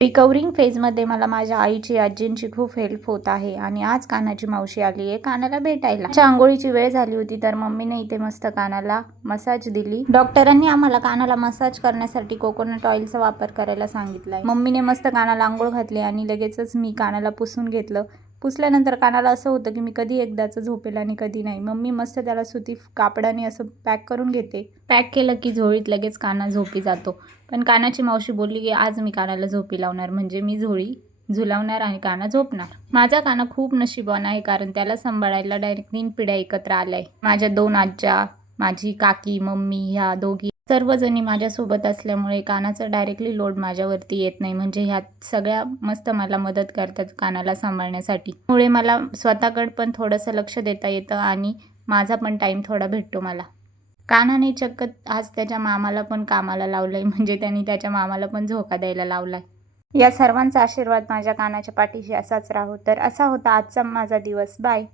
रिकव्हरिंग फेजमध्ये मला माझ्या आईची, आजींची खूप हेल्प होत आहे आणि आज कानाची मावशी आली आहे कानाला भेटायला. आमच्या अंघोळीची वेळ झाली होती तर मम्मीने इथे मस्त कानाला मसाज दिली. डॉक्टरांनी आम्हाला कानाला मसाज करण्यासाठी कोकोनट ऑइलचा वापर करायला सांगितलाय. मम्मीने मस्त कानाला आंघोळ घातली आणि लगेचच मी कानाला पुसून घेतलं. पुसल्यानंतर कानाला असं होतं की मी कधी एकदाच झोपेल आणि कधी नाही. मम्मी मस्त त्याला सुती कापडाने असं पॅक करून घेते. पॅक केलं की झोळीत लगेच काना झोपी जातो. पण कानाची मावशी बोलली की आज मी कानाला झोपी लावणार, म्हणजे मी झोळी झुलावणार आणि काना झोपणार. माझा काना खूप नशीबवान आहे कारण त्याला सांभाळायला डायरेक्ट 3 पिढ्या एकत्र आल्याय. माझ्या 2 आज्या, माझी काकी, मम्मी ह्या दोघी सर्वजणी माझ्यासोबत असल्यामुळे कानाचा डायरेक्टली लोड माझ्यावरती येत नाही. म्हणजे ह्यात सगळ्या मस्त मला मदत करतात कानाला सांभाळण्यासाठी. त्यामुळे मला स्वतःकडे पण थोडंसं लक्ष देता येतं आणि माझा पण टाईम थोडा भेटतो मला. कान्हाने चक्क आज त्याच्या मामाला पण कामाला लावलंय, म्हणजे त्यांनी त्याच्या मामाला पण झोका द्यायला लावलाय. या सर्वांचा आशीर्वाद माझ्या कानाच्या पाठीशी असाच राहो. तर असा होता आजचा माझा दिवस. बाय.